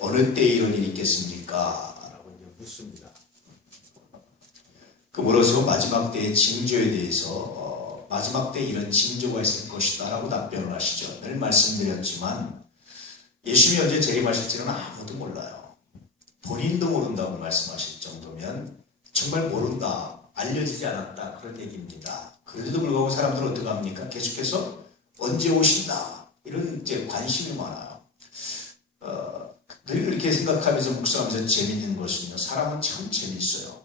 어느 때 이런 일이 있겠습니까? 라고 이제 묻습니다. 그 물어서 마지막 때의 징조에 대해서 마지막 때 이런 징조가 있을 것이다 라고 답변을 하시죠. 늘 말씀드렸지만 예수님이 언제 재림하실지는 아무도 몰라요. 본인도 모른다고 말씀하실 정도면 정말 모른다, 알려지지 않았다 그런 얘기입니다. 그런데도 불구하고 사람들은 어떻게 합니까? 계속해서 언제 오신다 이런 이제 관심이 많아요. 늘 그렇게 생각하면서 묵상하면서 재밌는 것은요, 사람은 참 재밌어요.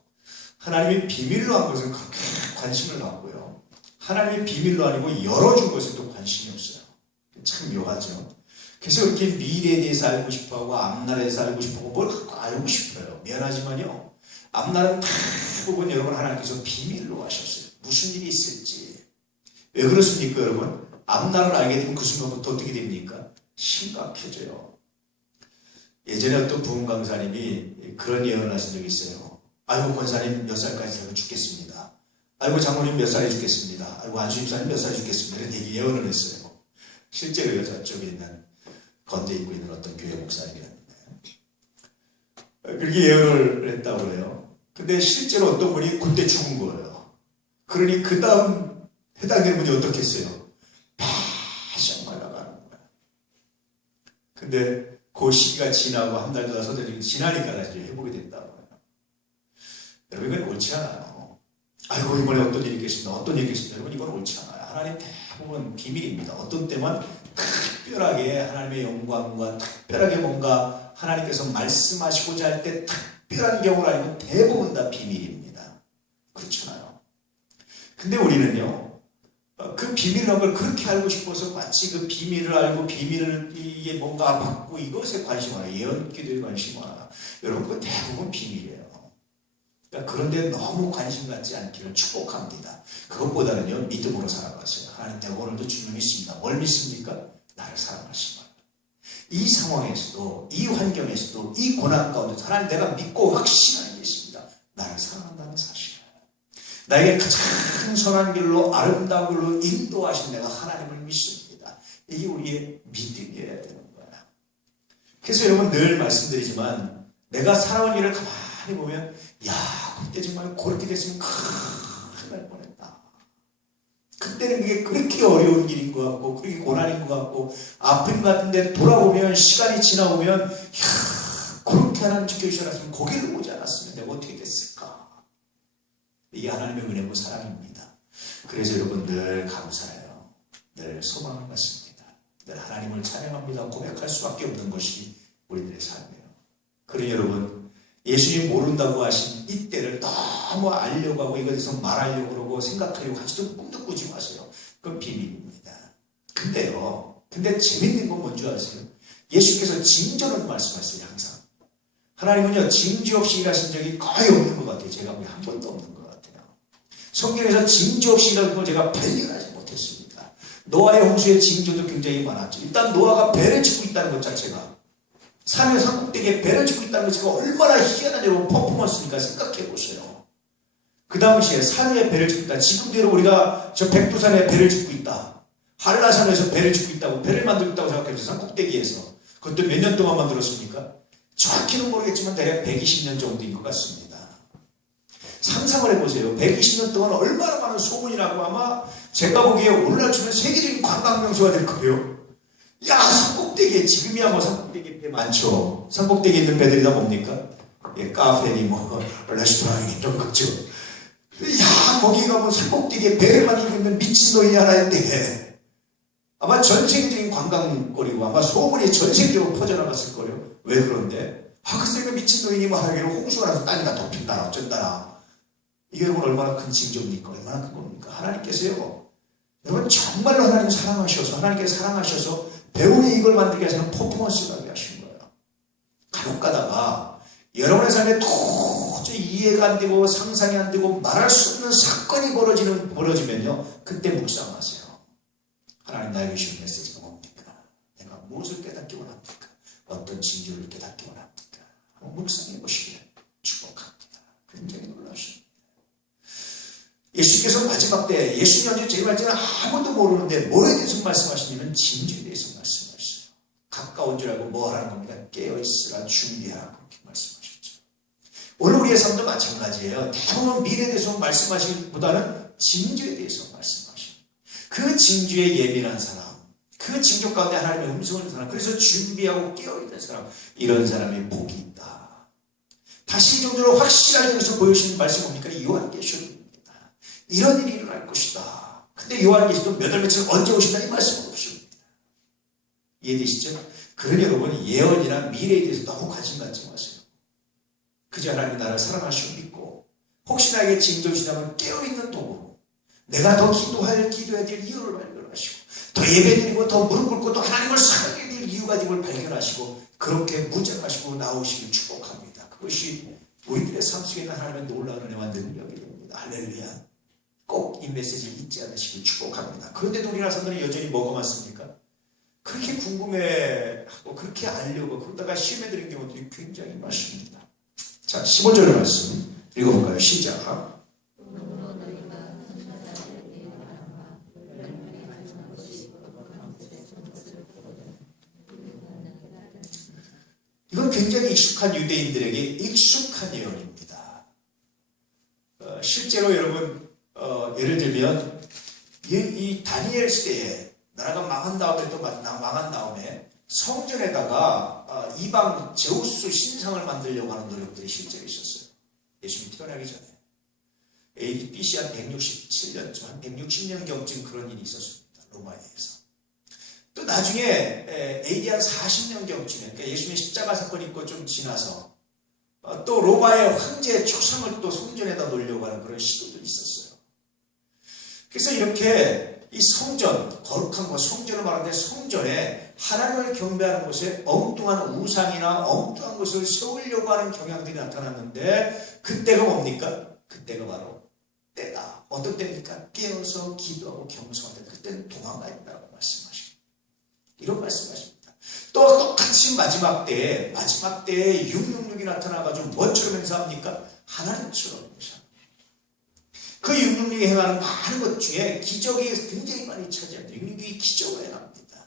하나님이 비밀로 한 것은 그렇게 관심을 갖고요, 하나님이 비밀로 아니고 열어준 것은 또 관심이 없어요. 참 묘하죠. 그래서 이렇게 미래에 대해서 알고 싶어하고 앞날에 대해서 알고 싶어하고 뭘 알고 싶어요. 미안하지만요, 앞날은 대부분 여러분 하나님께서 비밀로 하셨어요. 무슨 일이 있을지. 왜 그렇습니까 여러분? 앞날을 알게 되면 그 순간부터 어떻게 됩니까? 심각해져요. 예전에 어떤 부흥 강사님이 그런 예언을 하신 적이 있어요. 아이고 권사님 몇 살까지 살고 죽겠습니다. 아이고 장모님 몇 살에 죽겠습니다. 아이고 안수임사님 몇 살에 죽겠습니다. 이런 얘기 예언을 했어요. 실제로요, 저쪽에 있는 건대 입고 있는 어떤 교회 목사님이었는데 그렇게 예언을 했다고 그래요. 근데 실제로 어떤 분이 그때 죽은 거예요. 그러니 그 다음 해당되는 분이 어떻게 했어요? 바짝 말라가는 거예요. 근데 그 시기가 지나고 한 달 더 지나니까 다시 회복이 됐다고 해요. 여러분 이건 옳지 않아요. 아이고 이번에 어떤 일이 있겠습니다. 어떤 일이 있겠습니다. 여러분 이건 옳지 않아요. 하나님 대부분 비밀입니다. 어떤 때만 특별하게 하나님의 영광과 특별하게 뭔가 하나님께서 말씀하시고자 할 때 특별한 경우가 아니고 대부분 다 비밀입니다. 그렇잖아요. 근데 우리는요, 그 비밀한 걸 그렇게 알고 싶어서 마치 그 비밀을 알고 비밀을 이게 뭔가 받고 이것에 관심 많아요. 예언 기도에 관심 많아요. 여러분 그 대부분 비밀이에요. 그러니까 그런데 너무 관심 갖지 않기를 축복합니다. 그것보다는요, 믿음으로 살아가세요. 하나님 내가 오늘도 주님 믿습니다. 뭘 믿습니까? 나를 사랑하시는 거예요. 이 상황에서도, 이 환경에서도, 이 고난 가운데서 하나님 내가 믿고 확신하는 게 있습니다. 나를 사랑한다는 사실을. 나에게 가장 선한 길로 아름다운 길로 인도하신 내가 하나님을 믿습니다. 이게 우리의 믿음이어야 되는 거야. 그래서 여러분 늘 말씀드리지만 내가 살아온 일을 가만히 보면 야 그때 정말 그렇게 됐으면 큰일 날 뻔했다. 그때는 그게 그렇게 어려운 일인 것 같고 그렇게 고난인 것 같고 아픔 같은데 돌아오면 시간이 지나오면 야 그렇게 하나님 지켜주지 않았으면 거기를 오지 않았으면 내가 어떻게 됐을까. 이게 하나님의 은혜고 사랑입니다. 그래서 여러분 늘 감사해요. 늘 소망을 갖습니다. 늘 하나님을 찬양합니다. 고백할 수밖에 없는 것이 우리들의 삶이에요. 그러니 여러분 예수님 모른다고 하신 이때를 너무 알려고 하고 이것에 대해서 말하려고 그러고 생각하려고 하지도 꿈도 꾸지 마세요. 그건 비밀입니다. 근데 재밌는 건 뭔지 아세요? 예수께서 징조는 말씀하세요. 항상. 하나님은요 징조 없이 일하신 적이 거의 없는 것 같아요. 제가 보기엔 한 번도 없는 것 같아요. 성경에서 징조 없이 일하는 걸 제가 발견하지 못했습니다. 노아의 홍수의 징조도 굉장히 많았죠. 일단 노아가 배를 짓고 있다는 것 자체가 산의 산꼭대기에 배를 짓고 있다는 것 자체가 얼마나 희한한 여러분 퍼포먼스니까 생각해 보세요. 그 당시에 산 위에 배를 짓고 있다. 지금대로 우리가 저 백두산에 배를 짓고 있다. 한라산에서 배를 짓고 있다고 배를 만들고 있다고 생각해보세요. 산꼭대기에서. 그것도 몇 년 동안 만들었습니까? 정확히는 모르겠지만 대략 120년 정도인 것 같습니다. 상상을 해보세요. 120년 동안 얼마나 많은 소문이 나고 아마 제가 보기에 오늘날 주면 세계적인 관광명소가 될 거예요. 야 산꼭대기에 지금이야 뭐 산꼭대기에 배 많죠. 산꼭대기에 있는 배들이 다 뭡니까? 예, 카페니 뭐 레스토랑이 이런 거죠. 야 거기 가면 산꼭대기에 배를 만들고 있는 미친 노인이 하나 있대. 아마 전 세계적인 관광거리고 아마 소문이 전 세계적으로 퍼져나갔을 거예요. 왜 그런데? 글쎄 그 미친 노인이 뭐 하기로 홍수가 나서 땅이 다 덮인다나 어쩐다나. 이게 여러분 얼마나 큰 징조입니까? 얼마나 큰 겁니까? 하나님께서요. 여러분 정말로 하나님 사랑하셔서 하나님께 사랑하셔서 배우의 이걸 만들게 하시는 퍼포먼스를 하게 하신 거예요. 간혹 가다가 여러분의 삶에 도저히 이해가 안 되고 상상이 안 되고 말할 수 없는 사건이 벌어지면요. 그때 묵상하세요. 하나님 나에게 주신 메시지가 뭡니까? 내가 무엇을 깨닫기 원합니까? 어떤 징조를 깨닫기 원합니까? 묵상해 보시길 축복합니다. 굉장히 놀라십니다. 예수께서 마지막 때 예수님 언제 재림할지는 아무도 모르는데 뭐에 대해서 말씀하시냐면 징조에 대해서 말씀하셨어요. 가까운 줄 알고 뭐 하라는 겁니까? 깨어있어야 깨어있으라 준비하라 그렇게 말씀하셨죠. 오늘 우리의 삶도 마찬가지예요. 대부분 미래에 대해서 말씀하시기보다는 징조에 대해서 말씀하시고 그 징조에 예민한 사람, 그 징조 가운데 하나님의 음성을 듣는 사람, 그래서 준비하고 깨어있는 사람, 이런 사람이 복이 있다. 다시 이 정도로 확실하게 여기서 보여주시는 말씀이 뭡니까? 요한계시록입니다. 이런 일이 일어날 것이다. 근데 요한계시록 몇 월 며칠 언제 오신다 이 말씀을 보십니다. 이해되시죠? 그러니 여러분 예언이나 미래에 대해서 너무 관심 갖지 마세요. 그저 하나님의 나라를 사랑하시고 믿고 혹시 나에게 징조 주시다면 깨어있는 도구로 내가 더 기도해야 될 이유를 발견하시고 더 예배드리고 더 무릎 꿇고 또 하나님을 사랑해야 될 이유가 됨을 발견하시고 그렇게 무장하시고 나오시길 축복합니다. 그것이 우리들의 삶 속에 있는 하나님의 놀라운 은혜와 능력이 됩니다. 할렐루야. 꼭 이 메시지를 잊지 않으시길 축복합니다. 그런데도 우리나라 사람들은 여전히 뭐가 많습니까? 그렇게 궁금해하고 그렇게 알려고 그러다가 시험에 들은 경우들이 굉장히 많습니다. 자, 15절 말씀 읽어볼까요? 시작. 이건 굉장히 익숙한 유대인들에게 익숙한 예언입니다. 실제로 여러분 예를 들면 이 다니엘 시대에 나라가 망한 다음에 또 망한 다음에 성전에다가 이방 제우스 신상을 만들려고 하는 노력들이 실제로 있었어요. 예수님 태어나기 전에 AD BC 한 167년쯤 한 160년경쯤 그런 일이 있었습니다. 로마에서. 또 나중에 AD 한 40년경쯤에 그러니까 예수님의 십자가 사건이 있고 좀 지나서 또 로마의 황제의 초상을 또 성전에다 놓으려고 하는 그런 시도들이 있었어요. 그래서 이렇게 이 성전, 거룩한 곳, 성전을 말하는데 성전에 하나님을 경배하는 곳에 엉뚱한 우상이나 엉뚱한 것을 세우려고 하는 경향들이 나타났는데 그때가 뭡니까? 그때가 바로 때다. 어떤 때입니까? 깨어서 기도하고 경성할 때 그때는 도망가야 된다고 말씀하십니다. 이런 말씀하십니다. 또 똑같이 마지막 때에 666이 나타나가지고 뭐처럼 행사합니까? 하나님처럼 행사합니다. 그 666이 행하는 많은 것 중에 기적이 굉장히 많이 차지합니다. 666이 기적을 행합니다.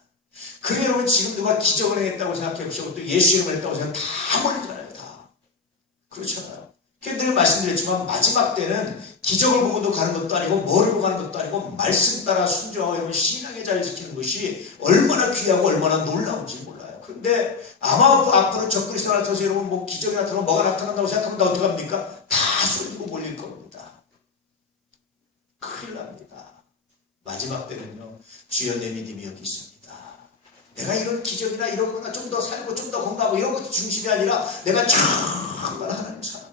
그래 여러분 지금 누가 기적을 행했다고 생각해 보시고 또 예수 이름을 했다고 생각 다 몰리잖아요. 다. 그렇잖아요. 늘 말씀드렸지만 마지막 때는 기적을 보고도 가는 것도 아니고 뭐를 보고 가는 것도 아니고 말씀 따라 순종하고 여러분 신앙의 자리를 지키는 것이 얼마나 귀하고 얼마나 놀라운지 몰라요. 그런데 아마 앞으로 적그리스도 나타나서 여러분 뭐 기적이 나타나고 뭐가 나타난다고 생각하면 어떻게 합니까? 다 쏠리고 몰릴 겁니다. 큰일 납니다. 마지막 때는요. 주여 내 믿음이 여기 있습니다. 내가 이런 기적이나 이런 거나 좀 더 살고 좀 더 건강하고 이런 것도 중심이 아니라 내가 정말 하나님 사랑.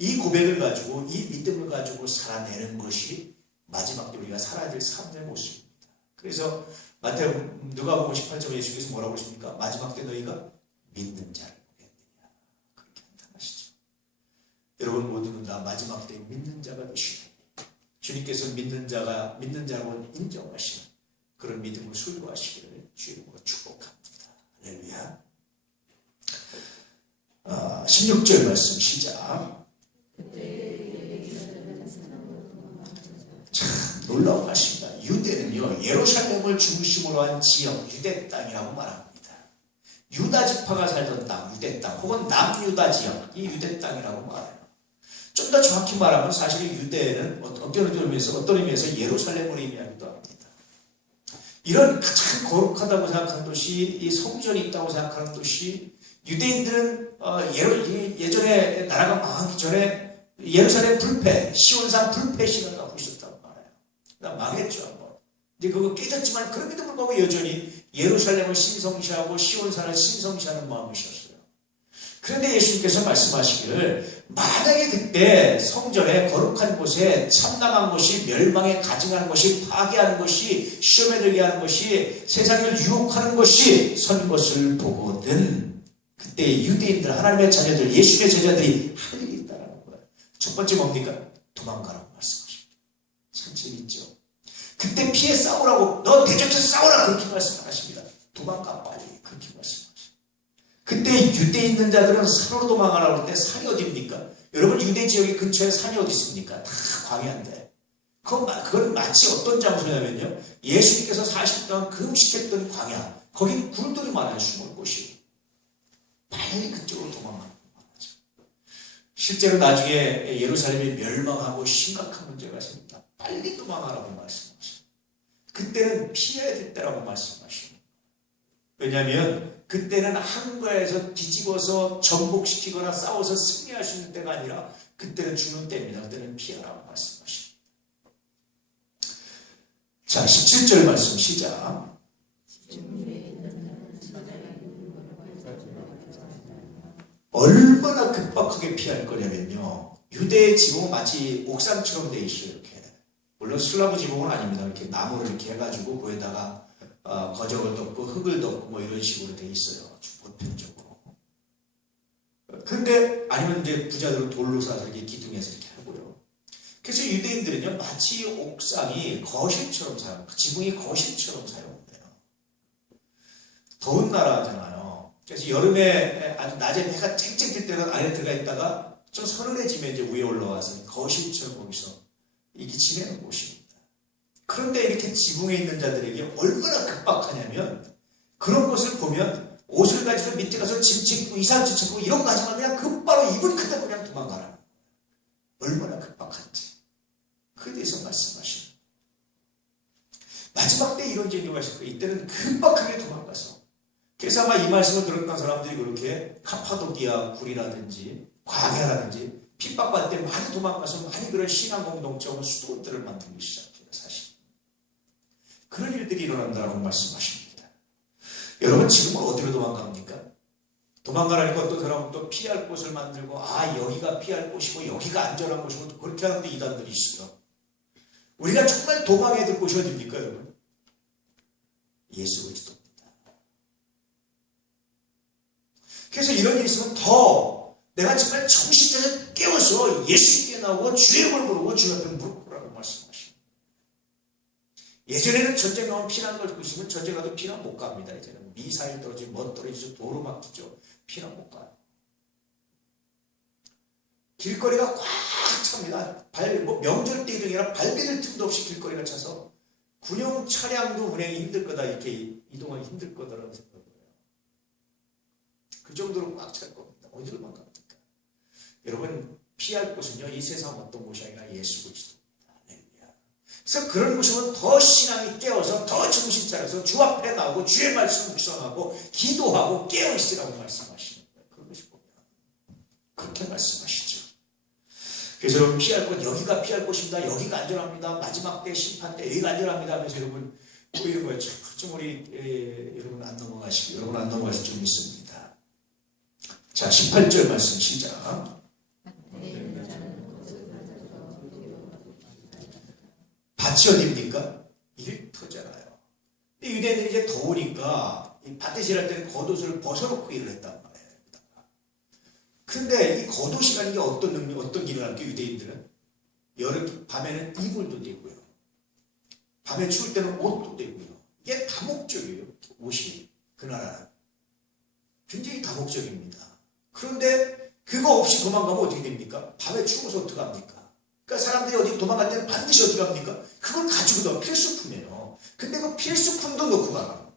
이 고백을 가지고 이 믿음을 가지고 살아내는 것이 마지막 때 우리가 살아야 될 삶의 모습입니다. 그래서 누가복음 18장 예수께서 뭐라고 하십니까? 마지막 때 너희가 믿는 자를 보겠느냐. 그렇게 한탄하시죠. 여러분 모두는 다 마지막 때 믿는 자가 되시고 주님께서 믿는 자라고 인정하시는 그런 믿음을 수요하시기를 주님으로 축복합니다. 할렐루야. 16절 말씀 시작. 참 놀라운 말씀입니다. 유대는요 예루살렘을 중심으로 한 지역 유대 땅이라고 말합니다. 유다 지파가 살던 땅 유대 땅 혹은 남유다 지역 이 유대 땅이라고 말해요. 좀 더 정확히 말하면 사실 유대는 어떤 의미에서 예루살렘을 의미하기도 합니다. 이런 가장 거룩하다고 생각하는 도시, 이 성전이 있다고 생각하는 도시, 유대인들은 예전에 나라가 망하기 전에 예루살렘 불패, 시온산 불패 신을 갖고 있었다고 말해요. 망했죠 한번. 이제 그거 깨졌지만 그럼에도 불구하고 여전히 예루살렘을 신성시하고 시온산을 신성시하는 마음이셨어요. 그런데 예수님께서 말씀하시기를 만약에 그때 성전에 거룩한 곳에 참남한 것이 멸망에 가증하는 것이 파괴하는 것이 시험에 들게 하는 것이 세상을 유혹하는 것이 선 것을 보거든 그때 유대인들 하나님의 자녀들 예수의 제자들이 할 일이 있다는 거예요. 첫 번째 뭡니까? 도망가라고 말씀하십니다. 참 재밌죠. 그때 피해 싸우라고 너 대적해서 싸우라 그렇게 말씀하십니다. 도망가 빨리 그렇게 말씀하십니다. 그때 유대에 있는 자들은 산으로 도망가라고 할 때 산이 어디입니까? 여러분 유대 지역의 근처에 산이 어디 있습니까? 다 광야인데 그건 마치 어떤 장소냐면요 예수님께서 40년 금식했던 광야 거긴 굴들이 많아요. 숨을 곳이 빨리 그쪽으로 도망가는 거죠. 실제로 나중에 예루살렘이 멸망하고 심각한 문제가 생깁니다. 빨리 도망가라고 말씀하십니다. 그때는 피해야 될 때라고 말씀하십니다. 왜냐하면 그때는 한가에서 뒤집어서 전복시키거나 싸워서 승리할 수 있는 때가 아니라 그때는 죽는 때입니다. 그때는 피하라고 말씀하십니다. 자, 17절 말씀 시작. 얼마나 급박하게 피할 거냐면요. 유대의 지붕은 마치 옥상처럼 돼 있어요. 이렇게. 물론 슬라브 지붕은 아닙니다. 이렇게 나무를 이렇게 해가지고 거기다가 거적을 덮고 흙을 덮고 뭐 이런 식으로 돼 있어요. 보편적으로. 근데 아니면 이제 부자들은 돌로 싸서 이렇게 기둥에서 이렇게 하고요. 그래서 유대인들은요, 마치 옥상이 거실처럼 지붕이 거실처럼 사용돼요. 더운 나라잖아요. 그래서 여름에 아주 낮에 해가 쨍쨍 뜰 때는 안에 들어가 있다가 좀 서늘해지면 이제 위에 올라와서 거실처럼 거기서 이게 지내는 곳입니다. 그런데 이렇게 지붕에 있는 자들에게 얼마나 급박하냐면 그런 것을 보면 옷을 가지고 밑에 가서 짐 챙기고 이사 짐 챙기고 이런 거 하지만 그냥 곧바로 입을 그대로 그냥 도망가라. 얼마나 급박한지. 그에 대해서 말씀하시는. 마지막 때 이런 쟁여가 있을 거예요. 이때는 급박하게 도망가서. 그래서 아마 이 말씀을 들었던 사람들이 그렇게 카파도기아 굴이라든지 광야라든지 핍박받을 때 많이 도망가서 많이 그런 신앙 공동체와 수도원들을 만들기 시작합니다. 사실. 그런 일들이 일어난다고 말씀하십니다. 여러분 지금은 어디로 도망갑니까? 도망가라니까 어떤 사람은 또 피할 곳을 만들고 여기가 피할 곳이고 여기가 안전한 곳이고 그렇게 하는데 이단들이 있어요. 우리가 정말 도망해야 될 곳이 어디입니까 여러분? 예수 그리스도입니다. 그래서 이런 일이 있으면 더 내가 정말 정신 차려 깨워서 예수님께 나오고 주의 이름을 부르고 주님 앞에 무릎 꿇으라고 말씀하십니다. 예전에는 전쟁 나오면 피난 걸 보시면 전쟁 가도 피난 못 갑니다. 이제는 미사일 떨어지고 뭐 떨어지죠. 도로 막히죠. 피난 못 가요. 길거리가 꽉 찹니다. 명절 때 등이라 발디딜 틈도 없이 길거리가 차서 군용 차량도 운행이 힘들 거다. 이렇게 이동하기 힘들 거다라는 생각을 해요. 그 정도로 꽉 찰 겁니다. 어디로 갑니까? 여러분 피할 곳은요. 이 세상 어떤 곳이 아니라 예수 그리스도입니다. 그래서 그런 곳이면 더 신앙이 깨어서 더 정신 차려서 주 앞에 나오고 주의 말씀 묵상하고 기도하고 깨어있으라고 말씀하시는 거예요. 그것이 보면 그렇게 말씀하시죠. 그래서 여러분 피할 곳 여기가 피할 곳입니다. 여기가 안전합니다. 마지막 때 심판 때 여기가 안전합니다 하면서 여러분 뭐 이런 거예요. 좀 우리 여러분 안 넘어가시고 여러분 안 넘어가실 줄 믿습니다. 자 18절 말씀 시작. 밭이 어디입니까? 일터잖아요. 유대인들이 이제 더우니까 이 밭에서 일할 때는 겉옷을 벗어놓고 일을 했단 말이에요. 근데 이 겉옷이라는 게 어떤 기능을 할게요? 유대인들은 밤에는 이불도 되고요. 밤에 추울 때는 옷도 되고요. 이게 다목적이에요. 옷이 그 나라는 굉장히 다목적입니다. 그런데 그거 없이 도망가면 어떻게 됩니까? 밤에 추워서 어떡합니까? 그러니까 사람들이 어디 도망갈 때는 반드시 어떻게 합니까? 그걸 가지고 가 필수품이에요. 근데 그 필수품도 놓고 가라.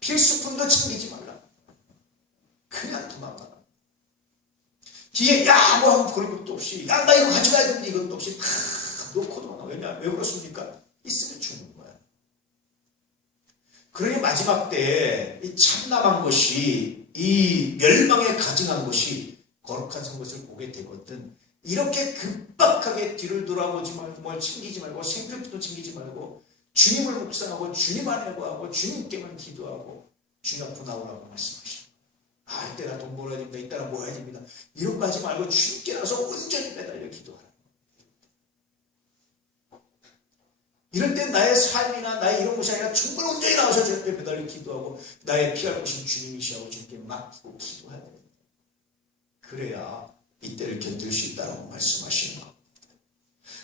필수품도 챙기지 말라. 그냥 도망가라. 뒤에 뭐 하고 그럴 것도 없이 나 이거 가져가야 되는데 이것도 없이 다 놓고 도망가. 왜 그렇습니까? 있으면 죽는 거야. 그러니 마지막 때에 이 참남한 것이 이 멸망에 가증한 것이 거룩한 선것을 보게 되거든. 이렇게 급박하게 뒤를 돌아보지 말고 뭘 챙기지 말고 생필품도 챙기지 말고 주님을 묵상하고 주님 안에 구하고 주님께만 기도하고 주님 앞으로 나오라고 말씀하십니다. 이때나 돈 벌어야 됩니다. 이때나 모아야 됩니다. 이런 거 하지 말고 주님께 나서 온전히 매달려 기도하라. 이럴 땐 나의 삶이나 나의 이런 것이 아니라 정말 온전히 나와서 주 앞에 매달려 기도하고 나의 피할 곳인 주님이시라고 주님께 맡기고 기도해야 됩니다. 그래야 이때를 견딜 수 있다고 말씀하시는 겁니다.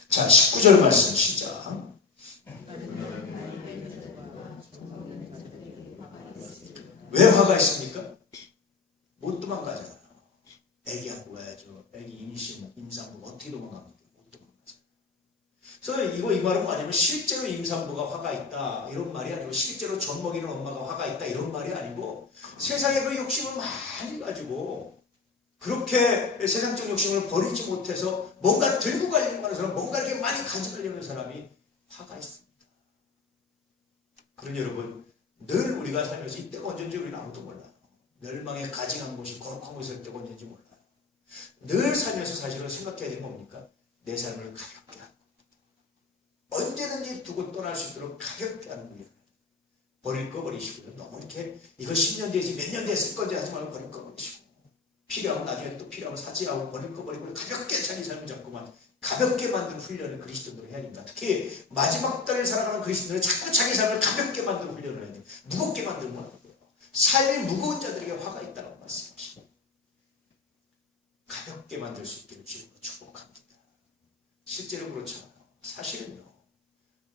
자, 19절 말씀 시작. 왜 화가 있습니까? 못 도망가잖아요. 애기하고 가야죠. 애기 임산부 어떻게 도망갑니까? 못 도망가잖아요. 그래서 이 말은 뭐냐면 실제로 임산부가 화가 있다 이런 말이 아니고 실제로 젖 먹이는 엄마가 화가 있다 이런 말이 아니고 세상에 그 욕심을 많이 가지고 그렇게 세상적 욕심을 버리지 못해서 뭔가 들고 가려고 하는 사람, 뭔가 이렇게 많이 가져가려는 사람이 화가 있습니다. 그런 여러분, 늘 우리가 살면서 이때가 언제인지 우리는 아무도 몰라요. 멸망에 가증한 곳이 거룩한 곳일 때가 언제인지 몰라요. 늘 살면서 사실은 생각해야 되는 뭡니까? 내 삶을 가볍게 하는 겁니다. 언제든지 두고 떠날 수 있도록 가볍게 하는 거예요. 버릴 거 버리시고요. 너무 이렇게 이거 10년 뒤에서 몇 년 됐을 건지 하지 말고 버릴 거 버리시고 필요하면 나중에 또 필요하면 사지하고 버릴 거 버리고 가볍게 자기 삶을 잡고만 가볍게 만드는 훈련을 그리스도인으로 해야 됩니다. 특히 마지막 달을 살아가는 그리스도인은 자꾸 자기 삶을 가볍게 만드는 훈련을 해야 돼요. 무겁게 만들면 안 돼요. 삶이 무거운 자들에게 화가 있다고 말씀하시죠. 가볍게 만들 수 있기를 주님으로 축복합니다. 실제로 그렇잖아요. 사실은요.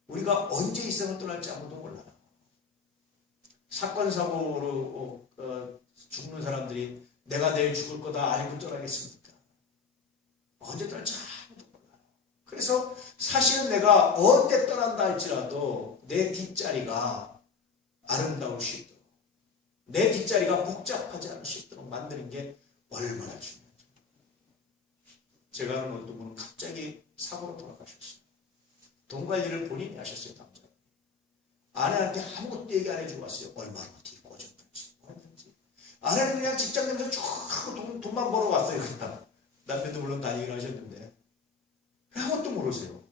우리가 언제 이 세상을 떠날지 아무도 몰라요. 사건 사고로 죽는 사람들이 내가 내일 죽을 거다 알고 떠나겠습니까? 언제 떠날지 아무도 몰라요. 그래서 사실은 내가 언제 떠난다 할지라도 내 뒷자리가 아름다울 수 있도록 내 뒷자리가 복잡하지 않을 수 있도록 만드는 게 얼마나 중요한지. 제가 아는 어떤 분은 갑자기 사고로 돌아가셨어요. 돈 관리를 본인이 하셨어요. 당장. 아내한테 아무것도 얘기 안 해주고 왔어요. 얼마나 어떻게 꽂았는지 뭐했는지. 아내는 그냥 직장 내면서 쭉 돈만 벌어 왔어요. 그냥. 남편도 물론 다니긴 하셨는데 아무것도 모르세요.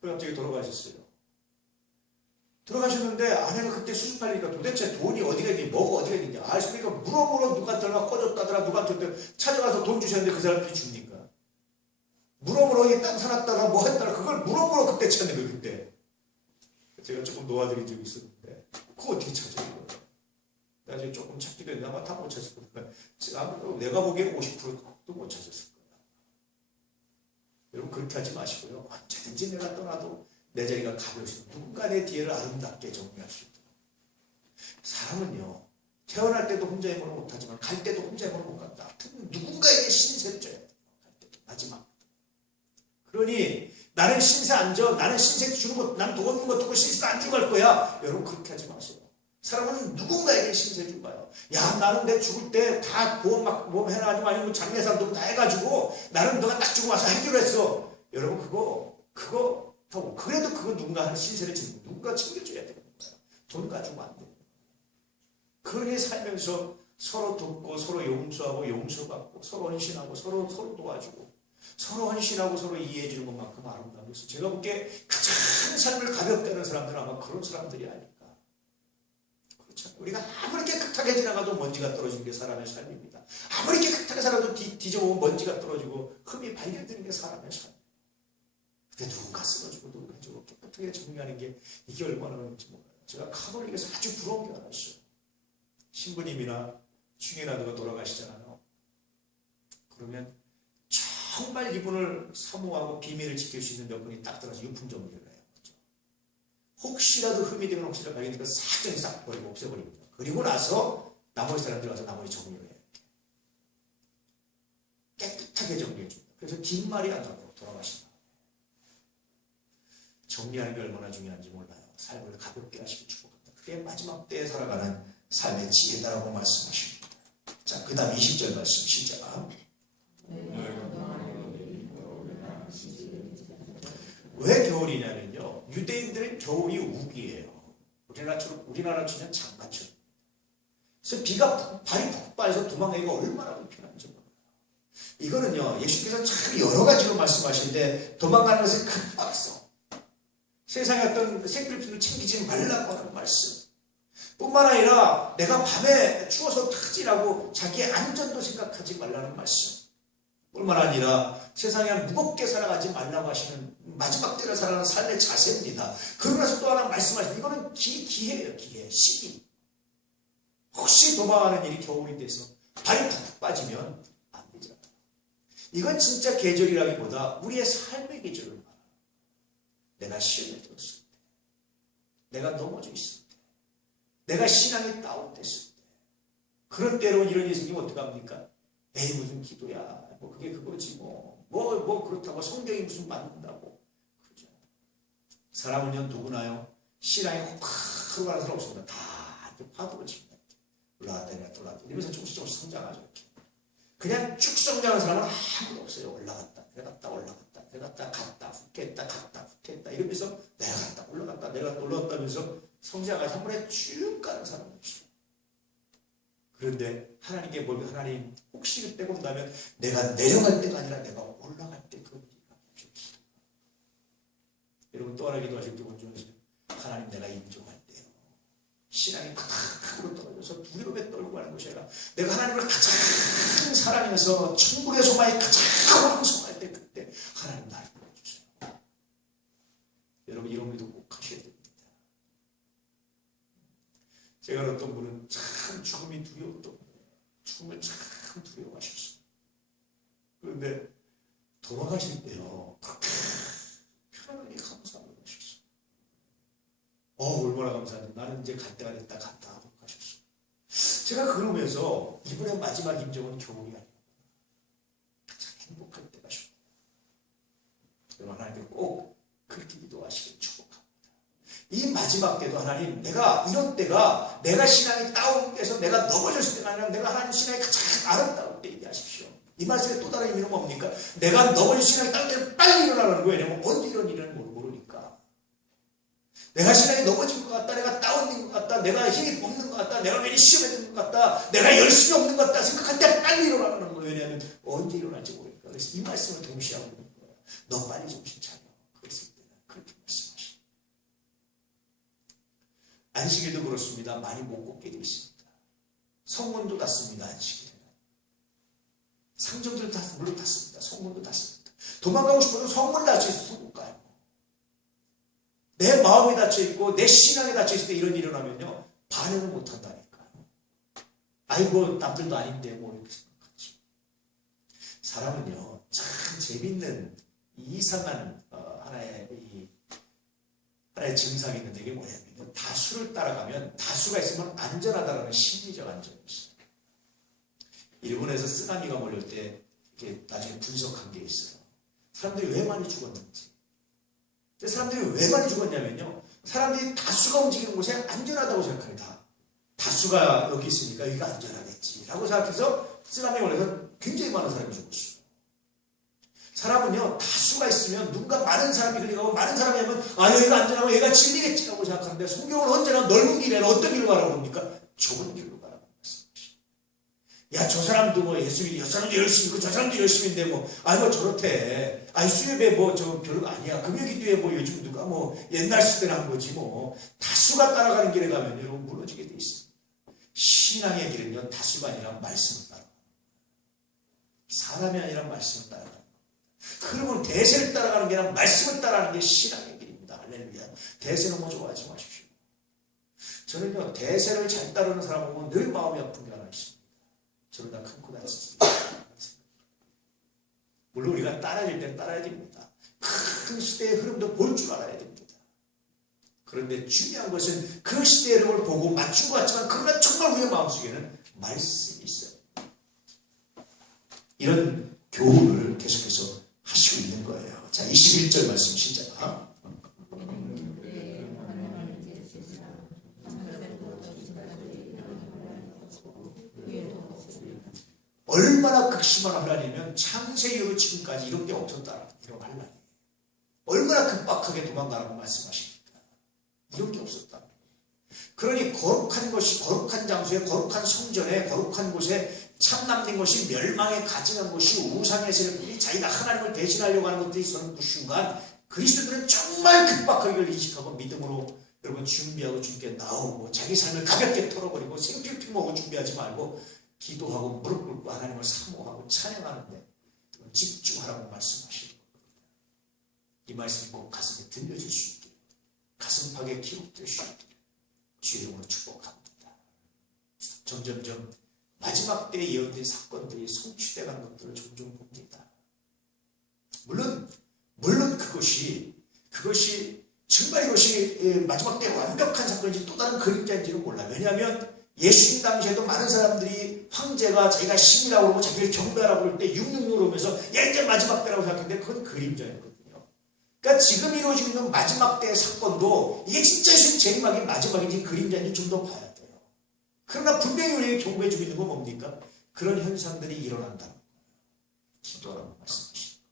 그래서 갑자기 돌아가셨어요. 돌아가셨는데 아내가 그때 수습하려니까 도대체 돈이 어디가 있니 뭐가 어디가 있냐 아시니까 물어물어 누가 들어가 꺼줬다더라 누가 찾아가서 돈 주셨는데 그 사람들이 줍니까? 물어물어 땅 사놨다가 뭐 했다가 그걸 물어물어 그때 찾는 거예요. 그때 제가 조금 도와드린 적이 있었는데 그거 어떻게 찾아요? 나중에 조금 찾기도 했는데 아마 다 못 찾을 거예요. 내가 보기에는 50%도 못 찾았을 거예요. 여러분 그렇게 하지 마시고요. 언제든지 내가 떠나도 내 자리가 가벼우시고 누군가 내 뒤를 아름답게 정리할 수 있도록. 사람은요. 태어날 때도 혼자 힘으로 못하지만 갈 때도 혼자 힘으로 못 간다. 누군가에게 신세를 져야 돼요. 갈 때도 마지막. 그러니 나는 신세 안 져. 나는 신세 주는 것, 나는 돈 없는 것 두고 신세 안 주고 갈 거야. 여러분 그렇게 하지 마세요. 사람은 누군가에게 신세 주고 가요. 야 나는 내 죽을 때 다 보험 막 보험 해놔가지고 아니면 장례사도 다 해가지고 나는 너가 딱 주고 와서 하기로 했어. 여러분 그거 그래도 그거 누군가 하는 신세를 지는 거예요. 누군가 챙겨줘야 되는 거예요. 돈 가지고 안 돼요. 그러니 살면서 서로 돕고 서로 용서하고 용서받고 서로 헌신하고 서로 도와주고 서로 헌신하고 서로 이해해 주는 것만큼 아름다운 것을 제가 보기에 가장 삶을 가볍게 하는 사람들은 아마 그런 사람들이 아닐까. 그렇죠. 우리가 아무리 깨끗하게 지나가도 먼지가 떨어지는 게 사람의 삶입니다. 아무리 깨끗하게 살아도 뒤져보면 먼지가 떨어지고 흠이 발견되는 게 사람의 삶입니다. 근데 누군가 쓰러지고 누군가 해주고 깨끗하게 정리하는 게 이게 얼마나 그런지 몰라요. 제가 카톨릭에서 아주 부러운 게 하나 있어요. 신부님이나 충이나드가 돌아가시잖아요. 그러면 정말 이분을 사모하고 비밀을 지킬 수 있는 몇 분이 딱 들어서 유품 정리를 해요. 그렇죠? 혹시라도 흠이 되면 혹시라도 발견되니까 싹 버리고 없애버립니다. 그리고 나서 나머지 사람들 와서 나머지 정리를 해요. 깨끗하게 정리해줍니다. 그래서 뒷말이 안 나고 돌아가신다. 정리하는 게 얼마나 중요한지 몰라요. 삶을 가볍게 하시기 축복합니다. 그게 마지막 때에 살아가는 삶의 지혜다라고 말씀하십니다. 자, 그 다음 20절 말씀 시작. 왜 겨울이냐면요. 유대인들은 겨울이 우기예요. 우리나라처럼 치면 장마철. 그래서 비가 발이 폭발해서 도망가기가 얼마나 불편한지 몰라요. 이거는요. 예수께서 참 여러 가지로 말씀하시는데 도망가는 것은 급박성. 세상의 어떤 생필품을 챙기지 말라고 하는 말씀. 뿐만 아니라 내가 밤에 추워서 타지라고 자기의 안전도 생각하지 말라는 말씀. 뿐만 아니라 세상에 무겁게 살아가지 말라고 하시는 마지막 때를 살아가는 삶의 자세입니다. 그러면서 또 하나 말씀하시는 이거는 기회예요. 기회, 시기. 혹시 도망하는 일이 겨울이 돼서 발이 푹 빠지면 안 되잖아요. 이건 진짜 계절이라기보다 우리의 삶의 계절을 말합니다. 내가 시험에 들었을 때, 내가 넘어져 있을 때, 내가 신앙이 다운됐을 때, 그런 때로 이런 일이 생기면 어떡합니까? 에이 무슨 기도야, 뭐 그게 그거지 뭐 그렇다고 성경이 무슨 맞는다고 그러죠. 사람은요 누구나요 신앙이 확 가는 사람 없습니다. 다 파도를 칩니다. 올라갔다 내려갔다 올라갔다 이러면서 조금씩 성장하죠. 이렇게. 그냥 쭉 성장하는 사람은 아무도 없어요. 올라갔다 내려갔다 올라갔다 내려갔다 갔다 훅했다 갔다 훅했다 이러면서 내려갔다 올라갔다 내려갔다 올라갔다 하면서 성장하지 한 번에 쭉 가는 사람은 없어요. 그런데 하나님께 뭘 하나님 혹시 빼고 온다면 내가 내려갈 때가 아니라 내가 올라갈 때 그 일을 해주십시오. 여러분 또 하나 기도하실 때 원중에서 하나님 내가 인정할 때요 신앙이 바닥으로 떨어져서 두려움에 떨고 가는 것이 아니라 내가 하나님을 가장 사랑해서 천국의 소망이 가장 왕성할 때 그때 하나님 나를 불러주세요. 여러분 이런 기도 꼭 하셔야 됩니다. 제가 어떤 분은 참 죽음이 두려웠던 거예요. 죽음을 참 두려워하셨어요. 그런데 돌아가실 때요 그렇게 편안하게 감사하고 가셨어요. 얼마나 감사한지 나는 이제 갈 때가 됐다 갔다 하고 가셨어요. 제가 그러면서 이번에 마지막 임종은 교훈이 아니에요. 가장 행복할 때 가셨어요. 여러분 하나님께 꼭 그렇게 기도하시길 축복합니다. 이 마지막 때도 하나님 내가 이런 때가 내가 신앙이 다운돼서 내가 넘어졌을 때가 아니라 내가 하나님 신앙이 가장 아름다울 때 얘기하십시오. 이 말씀의 또 다른 의미는 뭡니까? 내가 넘어진 신앙이 다운돼서 빨리 일어나는 거예요. 왜냐면 언제 이런 일은 모르니까. 내가 신앙이 넘어진 것 같다, 내가 다운된 것 같다, 내가 힘이 없는 것 같다, 내가 괜히 시험에 든 것 같다, 내가 열심히 없는 것 같다 생각할 때 빨리 일어나는 거예요. 왜냐하면 언제 일어날지 모르니까. 그래서 이 말씀을 동시에 하고 있는 거예요. 너 빨리 정신 차려. 그랬을 때는 그렇게 말씀하시죠. 안식일도 그렇습니다. 많이 못 걷게 되어 있습니다. 성문도 닫습니다. 안식일에는. 상점들도 물론 닫습니다. 성문도 닫습니다. 도망가고 싶어도 성문 닫혀 있어서 못 가요. 내 마음이 닫혀있고 내 신앙이 닫혀있을 때 이런 일이 일어나면요 반응을 못한다니까요. 아이고 남들도 아닌데 뭐 이렇게 생각하지. 사람은요 참 재밌는 이상한 하나의 증상이 있는데 이게 뭐냐면 다수를 따라가면 다수가 있으면 안전하다는 심리적 안정이 있어요. 일본에서 쓰나미가 몰릴 때 이렇게 나중에 분석한 게 있어요. 사람들이 왜 많이 죽었는지. 사람들이 왜 많이 죽었냐면요. 사람들이 다수가 움직이는 곳에 안전하다고 생각합니다. 다수가 여기 있으니까 여기가 안전하겠지 라고 생각해서 쓰나미에 걸려서 굉장히 많은 사람이 죽었어요. 사람은요 다수가 있으면 누군가 많은 사람이 흘리고 많은 사람이 하면 여기가 안전하고 여기가 진리겠지라고 생각하는데 성경은 언제나 넓은 길에 어떤 길로 가라고 합니까? 좁은 길로 가라고 말씀하시죠. 야 저 사람도 뭐 예수 믿고 저 사람도 열심히 있고 저 사람도 열심히인데 뭐 저렇대. 수협에 저 별거 아니야. 금요기도에 요즘 누가 옛날 시대를 한 거지 다수가 따라가는 길에 가면 여러분 무너지게 돼 있습니다. 신앙의 길은요 다수가 아니라 말씀을 따라가는 거예요. 사람이 아니라 말씀을 따라가는 거예요. 그러면 대세를 따라가는 게 아니라 말씀을 따라가는 게 신앙의 길입니다. 할렐루야. 대세는 좋아하지 마십시오. 저는요 대세를 잘 따르는 사람 보면 늘 마음이 아픈 게 하나 있습니다. 저를 다 큰코 다치지. 물론 우리가 따라야 될 때는 따라야 됩니다. 큰 시대의 흐름도 볼 줄 알아야 됩니다. 그런데 중요한 것은 그 시대의 흐름을 보고 맞춘 것 같지만 그러나 정말 우리의 마음속에는 말씀이 있어요. 이런 교훈을 계속해서 하시고 있는 거예요. 자, 21절 말씀 시작. 얼마나 극심한 환란이면 창세 이후로 지금까지 이런 게 없었다. 이런 환란이. 얼마나 급박하게 도망가라고 말씀하십니까? 이런 게 없었다. 그러니 거룩한 것이 거룩한 장소에 거룩한 성전에 거룩한 곳에 참남된 것이 멸망에 가증한 것이 우상의 세력들이 자기가 하나님을 대신하려고 하는 것들이 있었는 그 순간 그리스도들은 정말 급박하게 이걸 인식하고 믿음으로 여러분 준비하고 주님께 나오고 자기 삶을 가볍게 털어버리고 생필품 먹고 준비하지 말고 기도하고 무릎 꿇고 하나님을 사모하고 찬양하는데 집중하라고 말씀하시는 겁니다. 이 말씀이 꼭 가슴에 들려질 수 있게 가슴팍에 기록될 수 있게 주의 이름으로 축복합니다. 점점점 마지막 때에 예언된 사건들이 성취되는 것들을 종종 봅니다. 물론 그것이 정말 이것이 마지막 때 완벽한 사건인지 또 다른 그림자인지는 몰라요. 왜냐하면 예수님 당시에도 많은 사람들이 황제가 자기가 신이라고 그러고 자기를 경배하라고 그럴 때 666을 오면서 이제 마지막 때라고 생각했는데 그건 그림자였거든요. 그러니까 지금 이루어지고 있는 마지막 때의 사건도 이게 진짜 예수님 재림하기 마지막인지 그림자인지 좀 더 봐야 돼요. 그러나 분명히 우리에게 경고해주고 있는 건 뭡니까? 그런 현상들이 일어난다는 거예요. 기도하라고 말씀하십니다.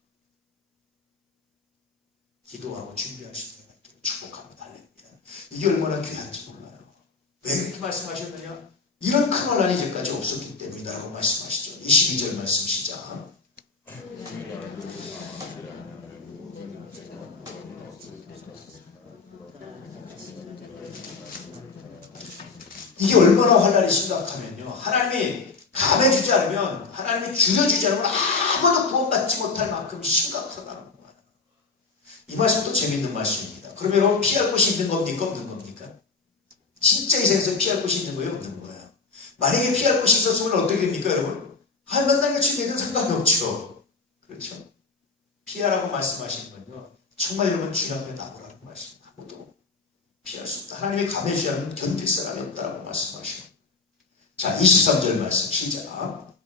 기도하고 준비하시는 게 있기를 축복합니다. 할렐루야. 이게 얼마나 귀한지 몰라요. 왜 그렇게 말씀하셨느냐? 이런 큰 혼란이 이제까지 없었기 때문이다라고 말씀하시죠. 22절 말씀 시작. 이게 얼마나 환란이 심각하면요. 하나님이 감해주지 않으면, 하나님이 줄여주지 않으면 아무도 구원받지 못할 만큼 심각하다는 거예요. 이 말씀도 재밌는 말씀입니다. 그러면 여러분 피할 곳이 있는 겁니까? 없는 겁니까? 진짜 이 세상에서 피할 곳이 있는 거예요? 없는 거예요? 만약에 피할 곳이 있었으면 어떻게 됩니까 여러분? 맨날 같이 되든 상관이 없죠. 그렇죠? 피하라고 말씀하시는 건요. 정말 여러분 주님 앞에 나오라는 말씀입니다. 아무도 피할 수 없다. 하나님이 감해주지 않으면 견딜 사람이 없다라고 말씀하시고. 자, 23절 말씀 시작.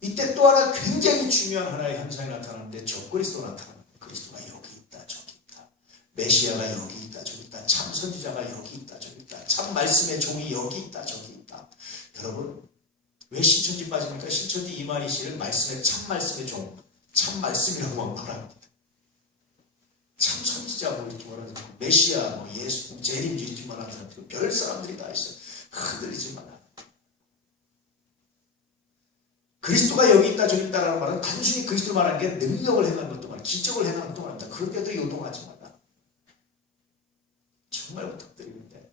이때 또 하나 굉장히 중요한 하나의 현상이 나타나는데 저 그리스도 나타납니다. 그리스도가 여기 있다 저기 있다. 메시아가 여기 있다 저기 있다. 참 선지자가 여기 있다 저기 있다. 참 말씀의 종이 여기 있다 저기 있다. 여러분 왜 신천지 빠집니까? 신천지 이만희 씨를 말씀의 참 말씀의 종, 참 말씀이라고 말합니다. 참 선지자 뭐 이렇게 말하는 사람, 메시아 뭐 예수 재림주 이렇게 말하는 사람들 별 사람들이 다 있어요. 흔들리지 마라. 그리스도가 여기 있다 저기 있다라는 말은 단순히 그리스도를 말하는 게 능력을 행하는 것도 말이야. 기적을 행하는 것도 말입니다. 그런데도 요동하지 마라. 정말 부탁드리는데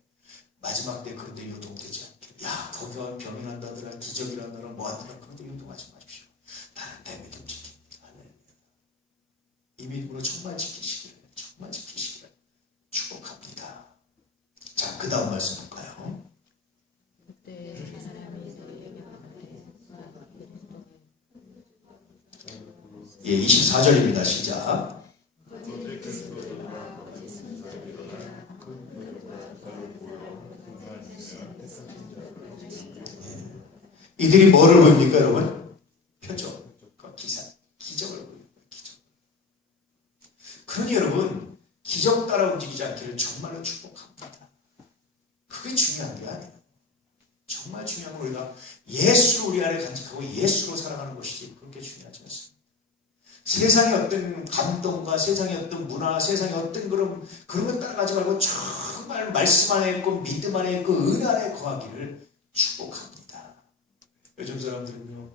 마지막 때 그런데 요동되지 않게. 야 거기가 병이 난다더라 기적이 난다더라 뭐하더라 그런데 요동하지 마십시오. 나는 내 믿음 지킵니다. 이 믿음으로 정말 지키시기를 축복합니다. 자, 그 다음 말씀 볼까요? 예, 24절입니다. 시작. 이들이 뭐를 보입니까, 여러분? 표적, 기적을 보입니다. 기적. 그러니 여러분, 기적 따라 움직이지 않기를 정말로 축복합니다. 그게 중요한 게 아니에요. 정말 중요한 건 우리가 예수를 우리 안에 간직하고 예수로 살아가는 것이지 그렇게 중요하지 않습니다. 세상의 어떤 감동과 세상의 어떤 문화, 세상의 어떤 그런 것 따라가지 말고 정말 말씀 안에 있고 믿음 안에 있고 은혜 안에 거하기를 축복합니다. 요즘 사람들은요,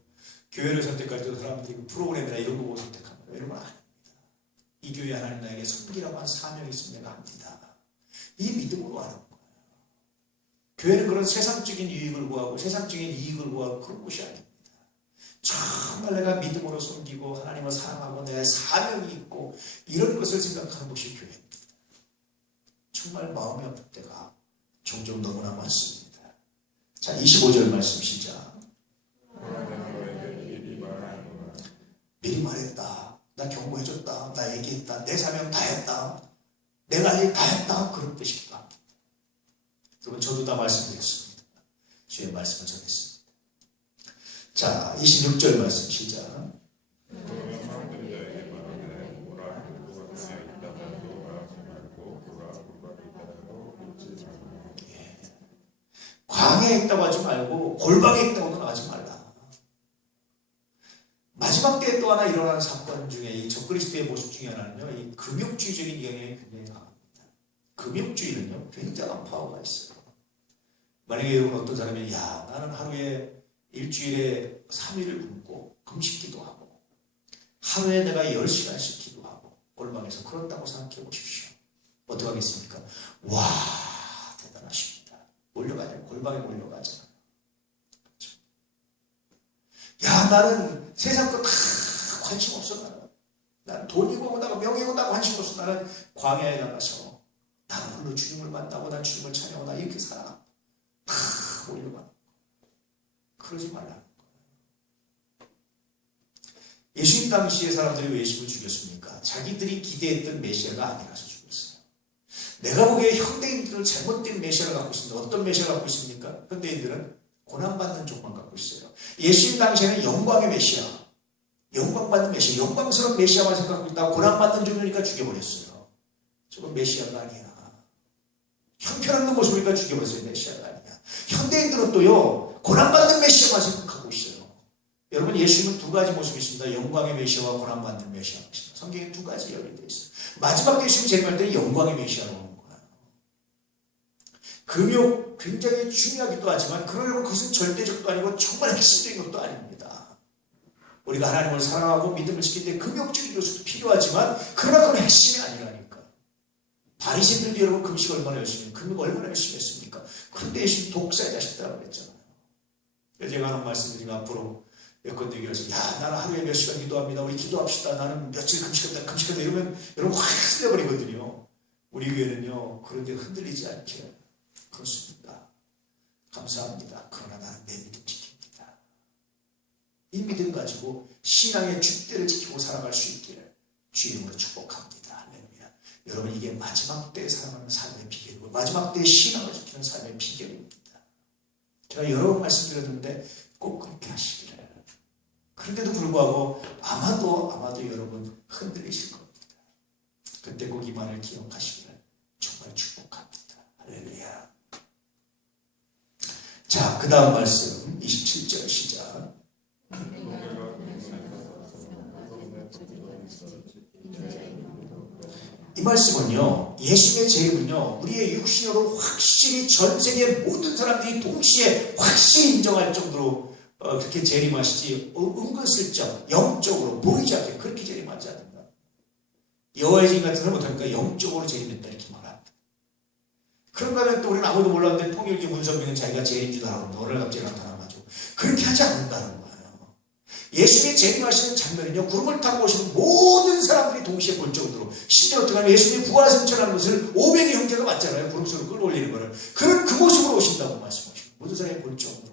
교회를 선택할 때 사람들이 프로그램이나 이런 거 보고 선택합니다. 이런 건 아닙니다. 이 교회 하나님 나에게 섬기라고 한 사명이 있으면 내가 합니다. 이 믿음으로 하는 거예요. 교회는 그런 세상적인 유익을 구하고 세상적인 이익을 구하고 그런 곳이 아닙니다. 정말 내가 믿음으로 섬기고 하나님을 사랑하고 내 사명이 있고 이런 것을 생각하는 것이 교회입니다. 정말 마음이 아플 때가 종종 너무나 많습니다. 자, 25절 말씀 시작. 미리 말했다. 나 경고해줬다. 나 얘기했다. 내 사명 다 했다. 내가 할 일 다 했다. 그런 뜻이기도 합니다. 여러분 저도 다 말씀드렸습니다. 주의 말씀을 전했습니다. 자, 26절 말씀 시작. 예. 광야에 있다고 하지 말고 골방에 있다고는 하지 말라. 마지막 때에 또 하나 일어나는 사건 중에 이 적그리스도의 모습 중에 하나는요, 이 금욕주의적인 경향이 굉장히 강합니다. 금욕주의는요, 굉장한 파워가 있어요. 만약에 여러분 어떤 사람이 야 나는 하루에 일주일에 3일을 굶고 금식기도 하고 하루에 내가 10시간씩 기도하고 골방에서 그런다고 생각해 보십시오. 어떻게 하겠습니까? 와 대단하십니다. 몰려가잖아요. 골방에 몰려가잖아요. 그렇죠? 야 나는 세상 거 다 관심 없어. 나는 돈이고 나고 명예고 나고 관심 없어. 나는 광야에 나가서 나는 홀로 주님을 만나고 난 주님을 찬양하고 나 이렇게 살아. 다 몰려가. 그러지 말라는 거예요. 예수님 당시의 사람들이 왜 예수를 죽였습니까? 자기들이 기대했던 메시아가 아니라서 죽였어요. 내가 보기에 현대인들은 잘못된 메시아를 갖고 있습니다. 어떤 메시아를 갖고 있습니까? 현대인들은 고난받는 족만 갖고 있어요. 예수님 당시에는 영광의 메시아, 영광받는 메시아, 영광스러운 메시아만 생각하고 있다가 고난받는 종이니까 죽여버렸어요. 저건 메시아가 아니야. 형편없는 모습이니까 죽여버렸어요. 메시아가 아니야. 현대인들은 또요, 고난받는 메시아만 생각하고 있어요. 여러분, 예수님은 두 가지 모습이 있습니다. 영광의 메시아와 고난받는 메시아가 있습니다. 성경에 두 가지 연결되어 있어요. 마지막 예수님 재림할 때는 영광의 메시아로 오는 거예요. 금욕 굉장히 중요하기도 하지만 그러려고 그것은 절대적도 아니고 정말 핵심적인 것도 아닙니다. 우리가 하나님을 사랑하고 믿음을 지킬 때 금욕적인 요소도 필요하지만 그러나 그건 핵심이 아니라니까. 바리새인들도 여러분 금식 얼마나 열심히 했습니까? 금욕 얼마나 열심히 했습니까? 그런데 예수님 독사의 자식들이라고 그랬잖아요. 제가 하는 말씀드리면 앞으로 여건 얘기해서 야 나는 하루에 몇 시간 기도합니다. 우리 기도합시다. 나는 며칠 금식한다 이러면 여러분 확 쓸려버리거든요. 우리 교회는요 그런데 흔들리지 않게 그렇습니다. 감사합니다. 그러나 나는 내 믿음 지킵니다. 이 믿음 가지고 신앙의 줏대를 지키고 살아갈 수 있기를 주 이름으로 축복합니다. 할렐루야. 여러분 이게 마지막 때에 살아가는 삶의 비결이고 마지막 때에 신앙을 지키는 삶의 비결입니다. 제가 여러 번 말씀드렸는데 꼭 그렇게 하시기를. 그런데도 불구하고 아마도 여러분 흔들리실 겁니다. 그때 꼭 이 말을 기억하시기를 정말 축복합니다. 할렐루야. 자, 그 다음 말씀 27절 시작. 이 말씀은요, 예수님의 재림은요, 우리의 육신으로 확실히 전 세계 모든 사람들이 동시에 확실히 인정할 정도로 그렇게 재림하시지 은근슬쩍 영적으로 보이지 않게 그렇게 재림하지 않는다. 여호와의 증인 같은 사람 못하니까 영적으로 재림했다 이렇게 말합니다. 그런가 하면 또 우리는 아무도 몰랐는데 통일기 문선민은 자기가 재림인 줄 알았는데 오늘 갑자기 나타나가지고 그렇게 하지 않는다는 거예요. 예수님이 재림하시는 장면은요, 구름을 타고 오시는 모든 사람들이 동시에 볼 정도로, 심지어 어떻게 하면 예수님이 부활승천하는 것을 500의 형제가 봤잖아요. 구름 속으로 끌어올리는 거를. 그런 그 모습으로 오신다고 말씀하시고 모든 사람이 볼 정도로.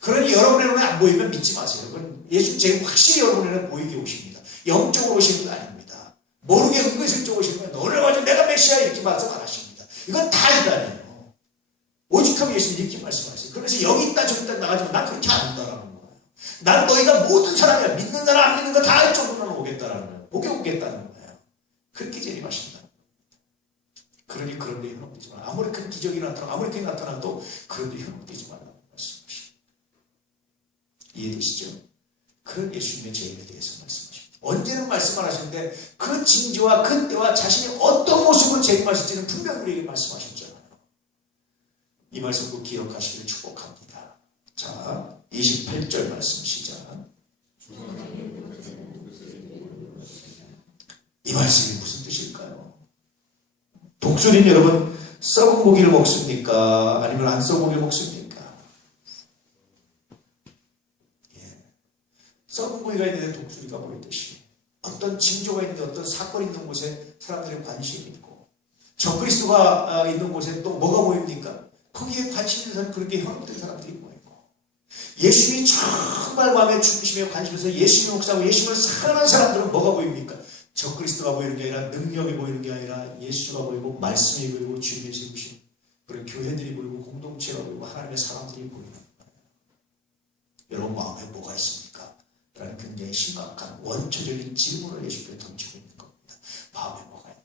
그러니 여러분의 눈에 안 보이면 믿지 마세요. 그건 예수님 재림 확실히 여러분의 눈에 보이게 오십니다. 영적으로 오시는 건 아닙니다. 모르게 은근슬쩍 오시는 건 너를 가지고 내가 메시아 이렇게 말씀 안 하십니다. 이건 다 인간이에요. 오직하면 예수님 이렇게 말씀하세요. 그래서 여기 있다 저기 있다 나가지고 난 그렇게 안 한다라는 거예요. 난 너희가 모든 사람이야. 믿는 사람 안 믿는 거 다 할 정도로 오겠다라는 거예요. 오겠다는 거예요. 그렇게 재림하신다. 그러니 그런 데 현혹되지 마라. 아무리 큰 기적이 나타나고 아무리 크게 나타나도 그런 데 현혹되지 말라고 말씀하십니다. 이해되시죠? 그런 예수님의 재림에 대해서 말씀하십니다. 언제는 말씀을 하시는데 그 징조와 그때와 자신이 어떤 모습으로 재림하실지는 분명히 우리에게 말씀하셨잖아요. 이 말씀 꼭 기억하시기를 축복합니다. 자, 28절 말씀 시작. 이 말씀이 무슨 뜻일까요? 독수리는 여러분 썩은 고기를 먹습니까? 아니면 안 썩은 고기를 먹습니까? 예. 썩은 고기가 있는데 독수리가 보이듯이 어떤 징조가 있는데 어떤 사건이 있는 곳에 사람들의 관심이 있고 적그리스도가 있는 곳에 또 뭐가 보입니까? 거기에 관심 있는 사람, 그렇게 현혹된 사람들이 보이고 예수님이 정말 마음의 중심에 관심에서 예수님을 묵상하고 예수님을 사랑하는 사람들은 뭐가 보입니까? 적그리스도가 보이는 게 아니라 능력이 보이는 게 아니라 예수가 보이고 말씀이 보이고 주님의 세우신 그런 교회들이 보이고 공동체가 보이고 하나님의 사람들이 보이는 거예요. 여러분 마음에 뭐가 있습니까? 라는 굉장히 심각한 원초적인 질문을 예수님께 던지고 있는 겁니다. 마음에 뭐가 있느냐.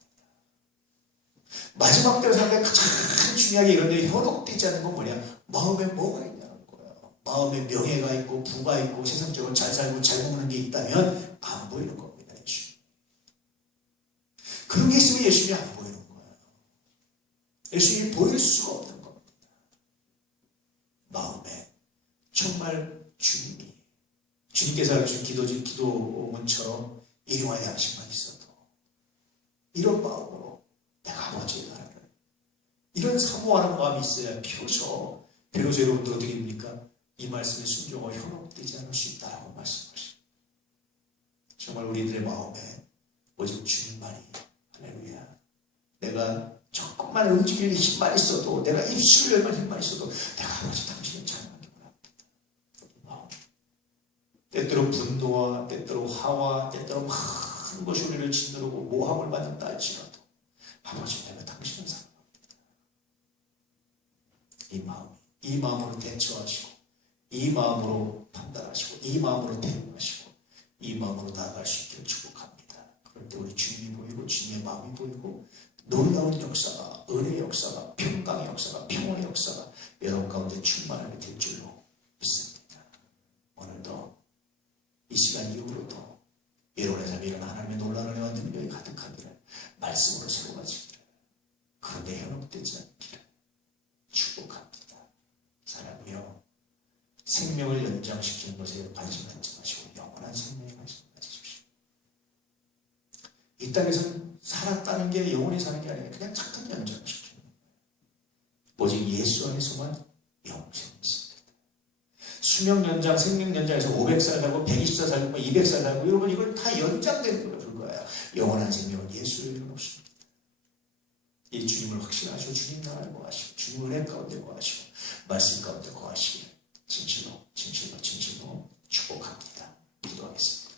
마지막 때를 사는데 가장 중요하게 이런 데 현혹되지 않는 건 뭐냐? 마음에 뭐가 있냐는 거예요. 마음에 명예가 있고 부가 있고 세상적으로 잘 살고 잘 먹는 게 있다면 안 보이는 겁니다. 그런 게 있으면 예수님이 안 보이는 거예요. 예수님이 보일 수가 없는 겁니다. 마음에 정말 주님께서 알려주신 기도문처럼 일용할 양식만 있어도 이런 마음으로 내가 아버지의 나라를 이런 사모하는 마음이 있어야 비로소 여러분들 어떻게 됩니까? 이 말씀에 순종하고 현혹되지 않을 수 있다라고 말씀하십니다. 정말 우리들의 마음에 오직 주님만이 할렐루야. 내가 조금만 움직이는 힘만 있어도 내가 입술을 열면 힘만 있어도 내가 아버지 당신을 찬양하기 원합니다. 때때로 분노와 때때로 화와 때때로 큰 것이 우리를 짓누르고 모함을 받는다 할지라도 아버지 내가 당신을 사랑합니다. 이 마음으로 대처하시고 이 마음으로 판단하시고 이 마음으로 대응하시고 이 마음으로 나아갈 수 있게 축복합니다. 그럴 때 우리 주님이 보이고 주님의 마음이 보이고 놀라운 역사가, 은혜의 역사가, 평강의 역사가, 평온의 역사가 여러분 가운데 충만하게 될 줄로 믿습니다. 오늘도 이 시간 이후로도 여러분의 삶에 이런 하나님의 놀라운 은혜와 능력이 가득하기를, 말씀으로 새로워지기를, 그런데 현혹되지 않기를 축복합니다. 사랑이여, 생명을 연장시키는 것에 관심 갖지 마시고 영원한 생명에 관심 가지십시오. 이 땅에서는 살았다는 게 영원히 사는 게 아니라 그냥 잠깐 연장시키는 거예요. 오직 예수 안에서만 영생이 있습니다. 수명 연장, 생명 연장에서 500살 살고 120살 살고 200살 살고 여러분 이건 다 연장되는 거예요. 불과해요. 영원한 생명은 예수의 이름 없습니다. 이 주님을 확신하시고 주님 나라를 구하시고 주님 은혜 가운데 구하시고 말씀 가운데 구하시길 진실로 축복합니다.